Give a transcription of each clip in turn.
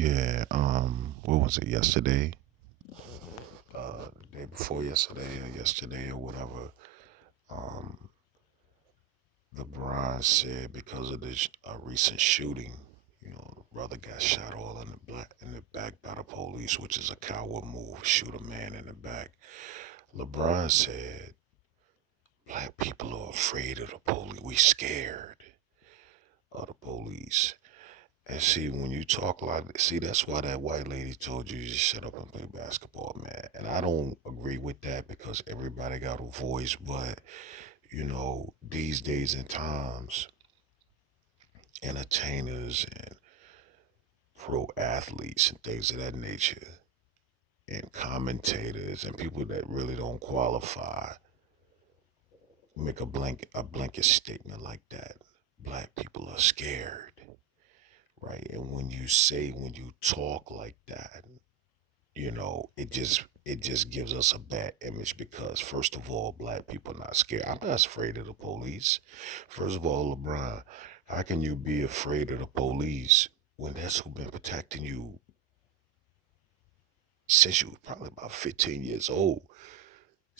Yeah, what was it, yesterday? The day before yesterday or yesterday or whatever. Um, LeBron said because of this recent shooting, the brother got shot all in the back by the police, which is a coward move, shoot a man in the back. LeBron said black people are afraid of the police. We scared of the police. And see, when you talk like, see, that's why that white lady told you to just shut up and play basketball, man. And I don't agree with that because everybody got a voice, but these days and times, entertainers and pro athletes and things of that nature, and commentators and people that really don't qualify make a blanket statement like that. Black people are scared, right? And when you talk like that, it just gives us a bad image because first of all, black people are not scared. I'm not afraid of the police. First of all, LeBron, how can you be afraid of the police when that's who been protecting you since you were probably about 15 years old?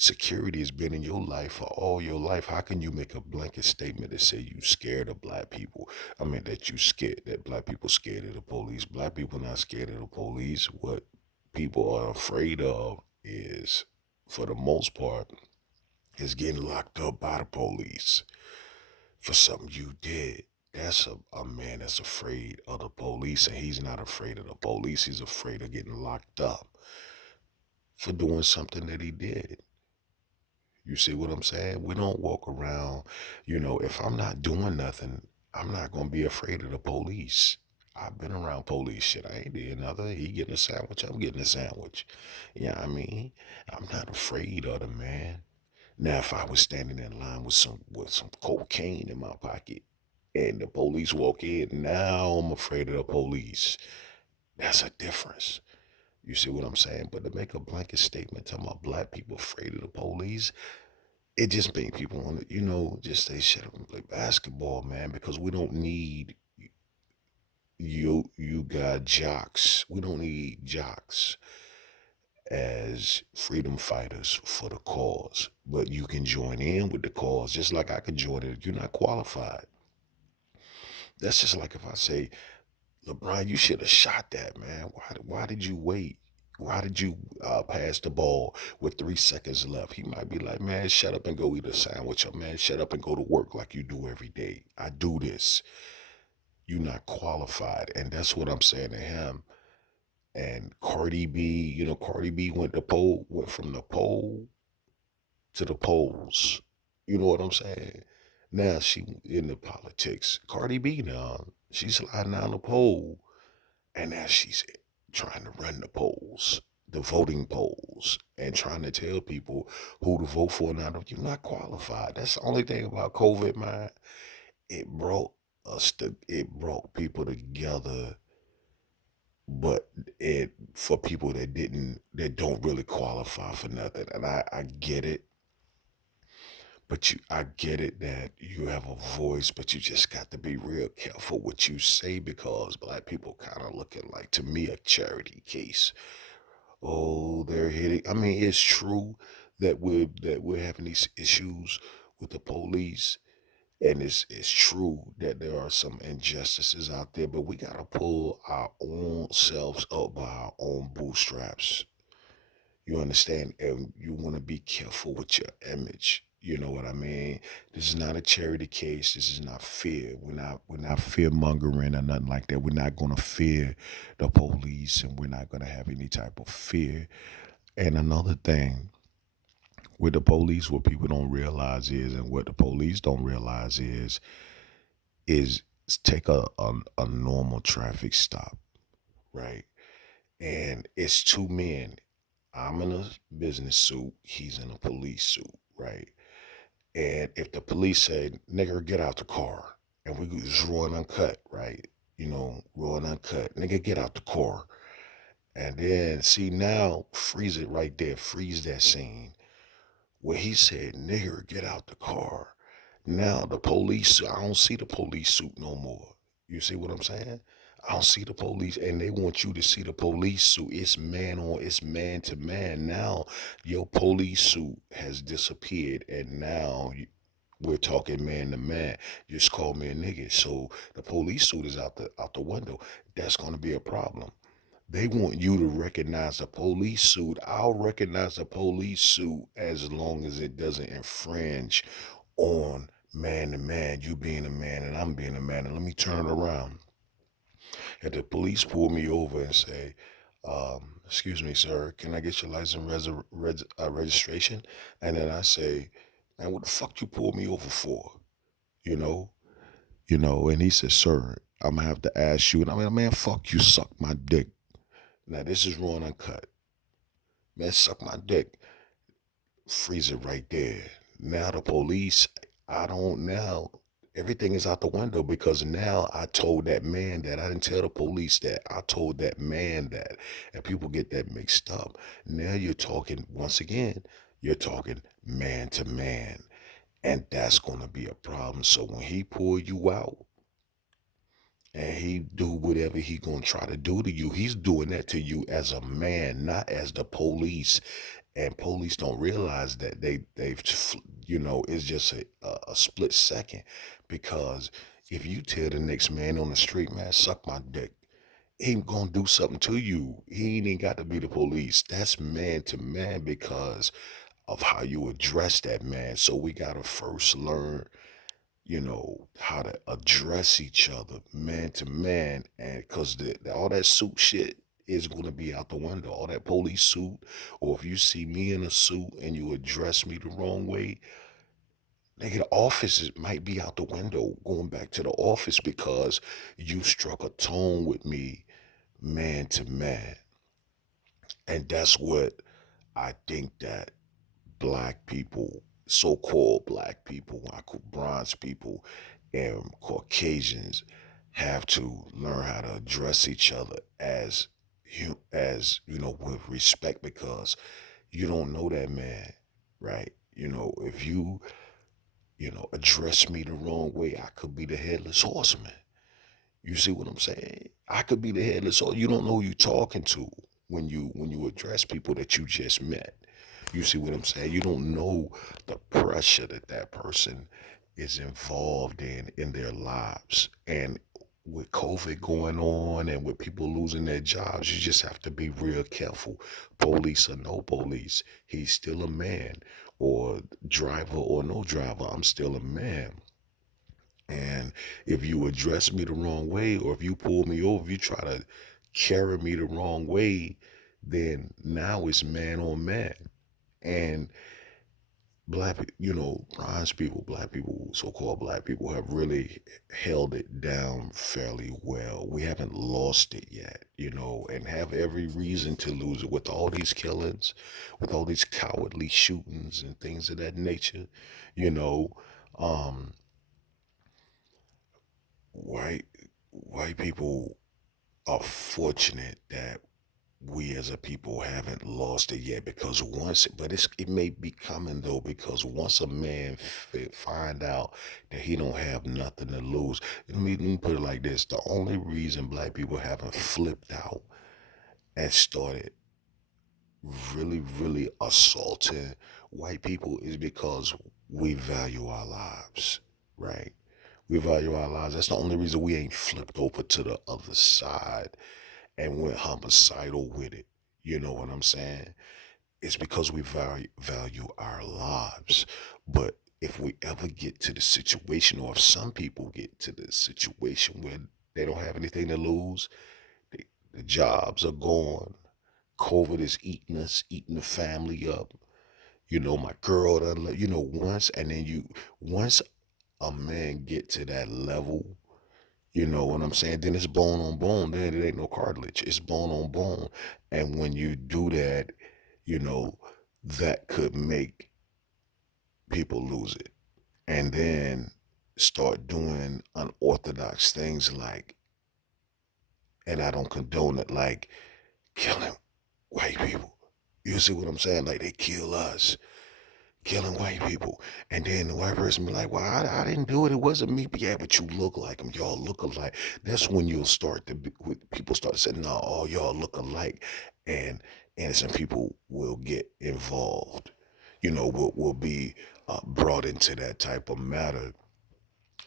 Security has been in your life for all your life. How can you make a blanket statement that say you scared of black people? I mean that you scared that black people scared of the police. Black people not scared of the police. What people are afraid of is, for the most part, is getting locked up by the police for something you did. That's a man that's afraid of the police, and he's not afraid of the police. He's afraid of getting locked up for doing something that he did. You see what I'm saying? We don't walk around, if I'm not doing nothing, I'm not going to be afraid of the police. I've been around police shit. I ain't did nothing. He getting a sandwich, I'm getting a sandwich. You know what I mean? I'm not afraid of them, man. Now, if I was standing in line with some cocaine in my pocket and the police walk in, now I'm afraid of the police. That's a difference. You see what I'm saying? But to make a blanket statement talking about black people afraid of the police, it just made people want to, just say shut up and play basketball, man, because we don't need you got jocks. We don't need jocks as freedom fighters for the cause. But you can join in with the cause just like I could join it. You're not qualified. That's just like if I say, LeBron, you should have shot that, man. Why did you wait? Why did you pass the ball with 3 seconds left? He might be like, man, shut up and go eat a sandwich, or man, shut up and go to work like you do every day. I do this. You're not qualified. And that's what I'm saying to him. And Cardi B, Cardi B went from the pole to the polls. You know what I'm saying? Now she in the politics. Cardi B now, she's sliding down the pole. And now she's trying to run the polls, the voting polls, and trying to tell people who to vote for. Now, you're not qualified. That's the only thing about COVID, man. It brought it brought people together, but it for people that don't really qualify for nothing. And I get it. But I get it that you have a voice, but you just got to be real careful what you say because black people kind of looking like, to me, a charity case. Oh, they're hitting. I mean, it's true that we're having these issues with the police, and it's true that there are some injustices out there, but we gotta pull our own selves up by our own bootstraps. You understand? And you want to be careful with your image. You know what I mean? This is not a charity case. This is not fear. We're not fear mongering or nothing like that. We're not gonna fear the police, and we're not gonna have any type of fear. And another thing with the police, what people don't realize is, and what the police don't realize is take a normal traffic stop, right? And it's two men. I'm in a business suit. He's in a police suit, right? And if the police said, nigga, get out the car, and we was raw and uncut, right? Raw and uncut. Nigga, get out the car. And then, see, now, freeze it right there. Freeze that scene where he said, nigga, get out the car. Now, I don't see the police suit no more. You see what I'm saying? I don't see the police, and they want you to see the police suit. It's man to man. Now your police suit has disappeared, and now we're talking man to man. You just call me a nigga. So the police suit is out the window. That's gonna be a problem. They want you to recognize the police suit. I'll recognize the police suit as long as it doesn't infringe on man to man, you being a man and I'm being a man. And let me turn it around. If the police pull me over and say, excuse me, sir, can I get your license registration? And then I say, man, what the fuck you pulled me over for? You know? And he says, sir, I'm gonna have to ask you. And I mean, man, fuck you, suck my dick. Now this is raw and uncut. Man, suck my dick. Freeze it right there. Now the police, I don't now. Everything is out the window because now I told that man that. I didn't tell the police that. I told that man that. And people get that mixed up. Now you're talking, once again, you're talking man to man. And that's going to be a problem. So when he pull you out and he do whatever he going to try to do to you, he's doing that to you as a man, not as the police. And police don't realize that they've it's just a split second, because if you tell the next man on the street, man, suck my dick, he gonna do something to you. He ain't even got to be the police. That's man to man because of how you address that man. So we gotta first learn, how to address each other man to man. And because all that suit shit is going to be out the window, all that police suit, or if you see me in a suit and you address me the wrong way, nigga, the office might be out the window going back to the office because you struck a tone with me man to man. And that's what I think that black people, so-called black people, I call bronze people, and Caucasians have to learn how to address each other as with respect, because you don't know that man, right? If address me the wrong way, I could be the headless horseman. You see what I'm saying? I could be the headless horseman. You don't know who you're talking to when you address people that you just met. You see what I'm saying? You don't know the pressure that person is involved in their lives. And with COVID going on and with people losing their jobs, you just have to be real careful. Police or no police, he's still a man. Or driver or no driver, I'm still a man. And if you address me the wrong way, or if you pull me over, if you try to carry me the wrong way, then now it's man on man. And bronze people, black people, so-called black people have really held it down fairly well. We haven't lost it yet, and have every reason to lose it with all these killings, with all these cowardly shootings and things of that nature. You know, um, white white people are fortunate that we as a people haven't lost it yet, because it may be coming though, because once a man find out that he don't have nothing to lose. Let me put it like this: the only reason black people haven't flipped out and started really, really assaulting white people is because we value our lives, right? We value our lives. That's the only reason we ain't flipped over to the other side and went homicidal with it. You know what I'm saying? It's because we value our lives. But if we ever get to the situation, or if some people get to the situation where they don't have anything to lose, the jobs are gone. COVID is eating us, eating the family up. My girl done, once, and then once a man get to that level, you know what I'm saying? Then it's bone on bone. Then it ain't no cartilage. It's bone on bone. And when you do that, you know, that could make people lose it. And then start doing unorthodox things like, and I don't condone it, like killing white people. You see what I'm saying? Like they kill us. killing white people. And then the white person be like, well, I didn't do it. It wasn't me. But yeah, but you look like them. Y'all look alike. That's when you'll start to be, people start to say, no, all y'all look alike. And innocent people will get involved, will be brought into that type of matter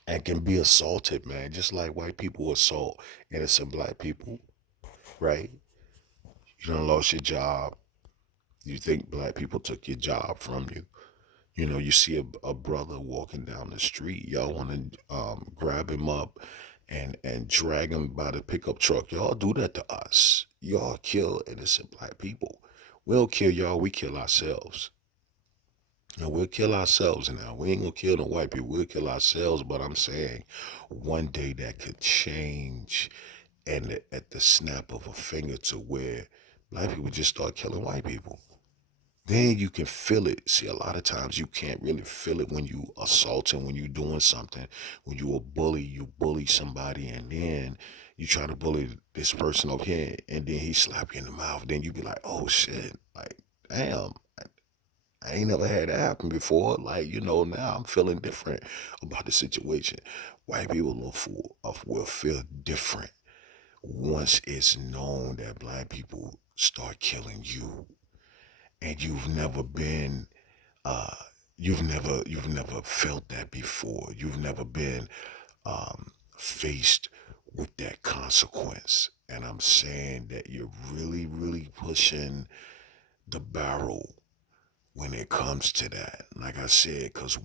and can be assaulted, man, just like white people assault innocent black people, right? You done lost your job. You think black people took your job from you. You see a brother walking down the street. Y'all want to grab him up and drag him by the pickup truck. Y'all do that to us. Y'all kill innocent black people. We don't kill y'all. We kill ourselves. And we'll kill ourselves now. We ain't gonna kill the white people. We'll kill ourselves. But I'm saying one day that could change and at the snap of a finger to where black people just start killing white people. Then you can feel it. See, a lot of times you can't really feel it when you assaulting, when you doing something, when you a bully, you bully somebody, and then you try to bully this person over here, and then he slap you in the mouth. Then you be like, oh shit, like damn, I ain't never had that happen before. Like now I'm feeling different about the situation. White people will feel different once it's known that black people start killing you and uh you've never felt that before. You've never been faced with that consequence. And I'm saying that you're really, really pushing the barrel when it comes to that. Like I said, because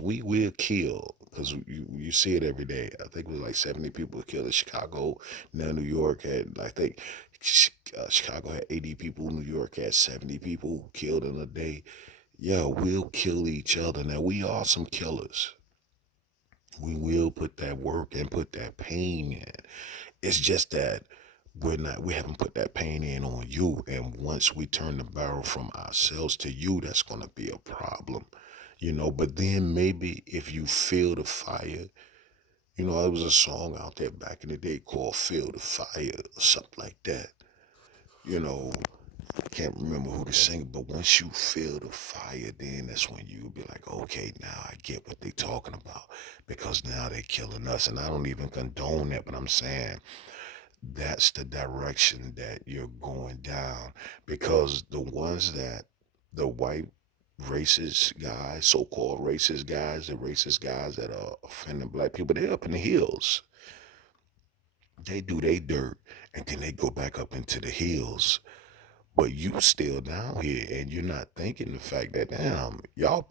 we will kill, because you see it every day. I think it was like 70 people killed in Chicago. Now New York had, I think, Chicago had 80 people. New York had 70 people killed in a day. Yeah, we'll kill each other. Now we are some killers. We will put that work and put that pain in. It's just that we haven't put that pain in on you. And once we turn the barrel from ourselves to you, that's gonna be a problem. But then maybe if you feel the fire, there was a song out there back in the day called Feel the Fire or something like that. You know, I can't remember who to sing, but once you feel the fire, then that's when you be like, okay, now I get what they talking about, because now they killing us. And I don't even condone that, but I'm saying that's the direction that you're going down, because the white racist guys, so-called racist guys, the racist guys that are offending black people, they're up in the hills. They do their dirt and then they go back up into the hills. But you still down here and you're not thinking the fact that, damn, y'all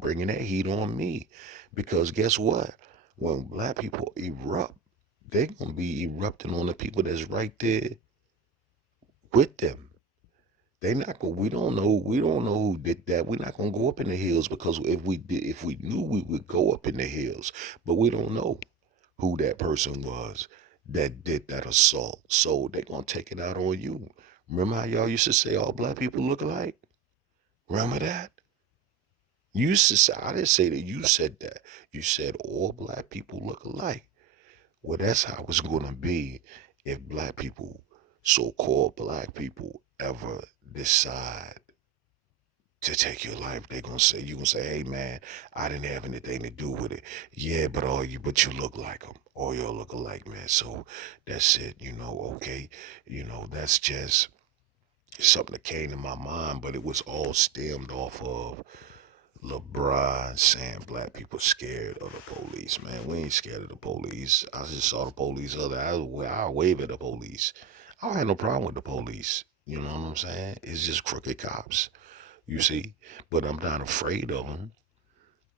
bringing that heat on me. Because guess what? When black people erupt, they're gonna be erupting on the people that's right there with them. They not gonna. We don't know who did that. We're not gonna go up in the hills, because if we knew, we would go up in the hills. But we don't know who that person was that did that assault. So they're gonna take it out on you. Remember how y'all used to say all black people look alike? Remember that? You used to say, I didn't say that, you said that. You said all black people look alike. Well, that's how it's gonna be if black people, so-called black people, ever decide to take your life. You gonna say, hey man, I didn't have anything to do with it. Yeah, but you look like them. All y'all look alike, man. So that's it, okay. That's just something that came to my mind, but it was all stemmed off of LeBron saying black people scared of the police. Man, we ain't scared of the police. I just saw the police I wave at the police. I don't have no problem with the police. You know what I'm saying? It's just crooked cops, you see. But I'm not afraid of them.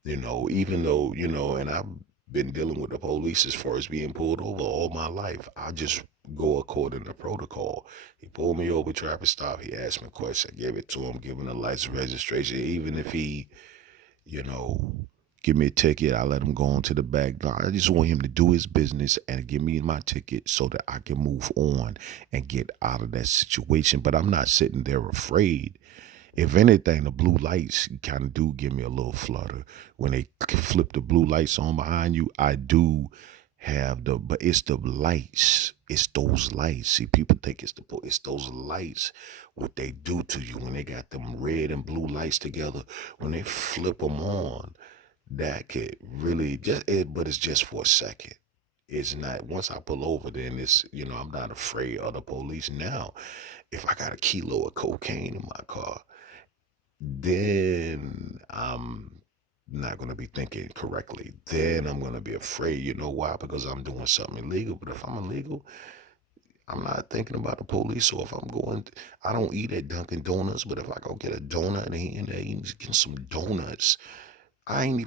Even though, and I've been dealing with the police as far as being pulled over all my life. I just go according to protocol. He pulled me over, traffic stop. He asked me a question. I gave it to him, giving a license registration. Even if he, you know, give me a ticket, I let him go on to the back. No, I just want him to do his business and give me my ticket so that I can move on and get out of that situation. But I'm not sitting there afraid. If anything, the blue lights kind of do give me a little flutter. When they flip the blue lights on behind you, I do have but it's the lights. It's those lights. See, people think it's those lights. What they do to you when they got them red and blue lights together, when they flip them on, that could really but it's just for a second. It's not, once I pull over, then I'm not afraid of the police now. If I got a kilo of cocaine in my car, then I'm not going to be thinking correctly. Then I'm going to be afraid. You know why? Because I'm doing something illegal. But if I'm illegal, I'm not thinking about the police. Or if I don't eat at Dunkin' Donuts, but if I go get a donut and eating getting some donuts, I'm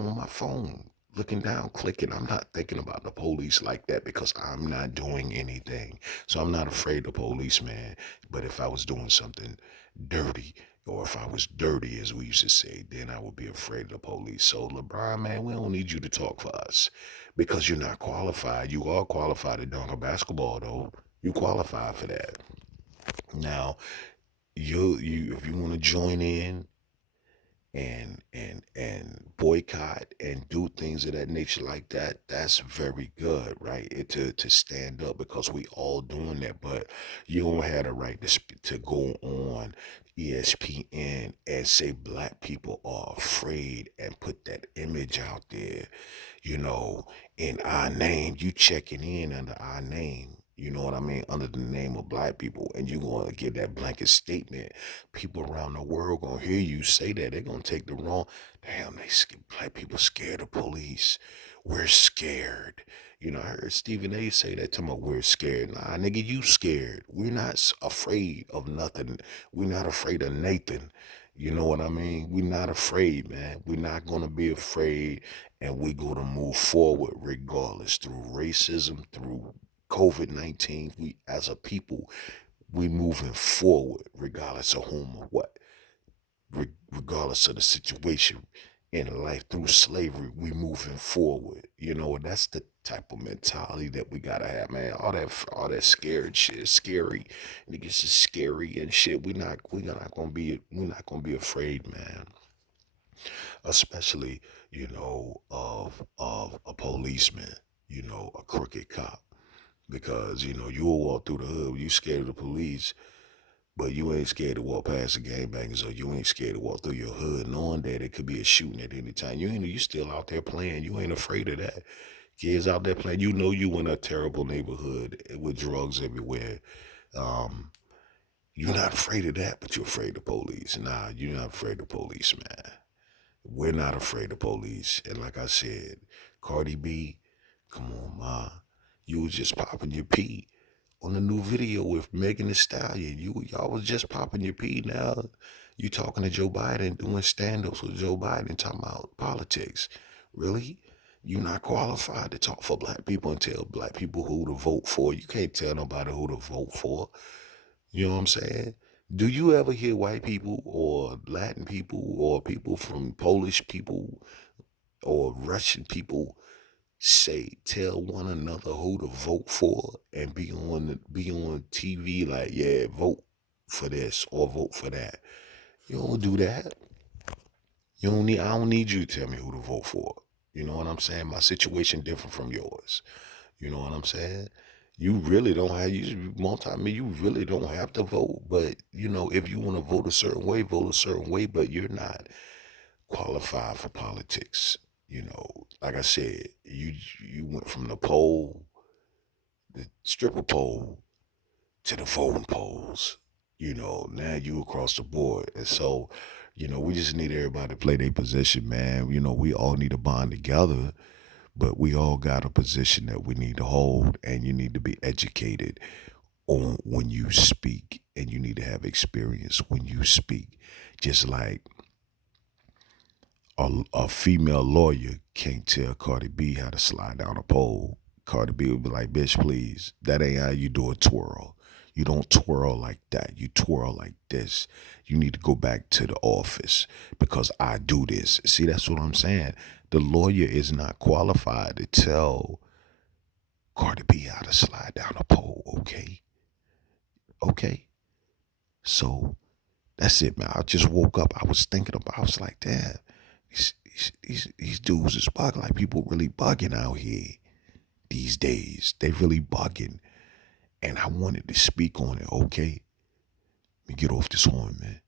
on my phone looking down, clicking. I'm not thinking about the police like that because I'm not doing anything. So I'm not afraid of the police, man. But if I was doing something dirty, or if I was dirty, as we used to say, then I would be afraid of the police. So, LeBron, man, we don't need you to talk for us because you're not qualified. You are qualified to dunk a basketball, though. You qualify for that. Now, if you want to join in and boycott and do things of that nature like that, that's very good, right? To stand up, because we all doing that. But you don't have the right to go on ESPN and say black people are afraid and put that image out there, you know, in our name. You checking in under our name. You know what I mean? Under the name of black people, and you going to give that blanket statement. People around the world going to hear you say that. They're going to take the wrong. Damn, black people scared of police. We're scared. You know, I heard Stephen A say that to me. We're scared. Nah, nigga, you scared. We're not afraid of nothing. We're not afraid of Nathan. You know what I mean? We're not afraid, man. We're not going to be afraid, and we're going to move forward regardless, through racism, through COVID-19. We, as a people, we moving forward regardless of whom or what, regardless of the situation in life. Through slavery, we moving forward. You know, and that's the type of mentality that we gotta have, man. All that scared shit is scary. Niggas is scary and shit. We're not gonna be afraid, man. Especially, of a policeman, a crooked cop. Because, you'll walk through the hood, you scared of the police, but you ain't scared to walk past the gangbangers, or you ain't scared to walk through your hood knowing that it could be a shooting at any time. You still out there playing. You ain't afraid of that. Kids out there playing. You know you in a terrible neighborhood with drugs everywhere. Um, you're not afraid of that, but you're afraid of police. Nah, you're not afraid of police, man. We're not afraid of police. And like I said, Cardi B, come on, ma. You was just popping your pee on the new video with Megan Thee Stallion. Y'all was just popping your pee. Now you talking to Joe Biden, doing stand-ups with Joe Biden, talking about politics. Really? You're not qualified to talk for black people and tell black people who to vote for. You can't tell nobody who to vote for. You know what I'm saying? Do you ever hear white people or Latin people or people from Polish people or Russian people tell one another who to vote for, and be on TV like, yeah, vote for this or vote for that? You don't do that. I don't need you to tell me who to vote for. You know what I'm saying? My situation different from yours. You know what I'm saying? You really don't have, you really don't have to vote. But, if you want to vote a certain way, vote a certain way, but you're not qualified for politics. Like I said, you went from the stripper pole to the voting polls. Now you across the board. And so, we just need everybody to play their position, man. We all need to bond together, but we all got a position that we need to hold, and you need to be educated on when you speak, and you need to have experience when you speak. Just like a female lawyer can't tell Cardi B how to slide down a pole. Cardi B would be like, bitch, please, that ain't how you do a twirl. You don't twirl like that. You twirl like this. You need to go back to the office because I do this. See, that's what I'm saying. The lawyer is not qualified to tell Cardi B how to slide down a pole, okay? Okay? So that's it, man. I just woke up. I was like, damn, these dudes is bugging. Like, people really bugging out here. these days. They really bugging. And I wanted to speak on it, okay? Let me get off this horn, man.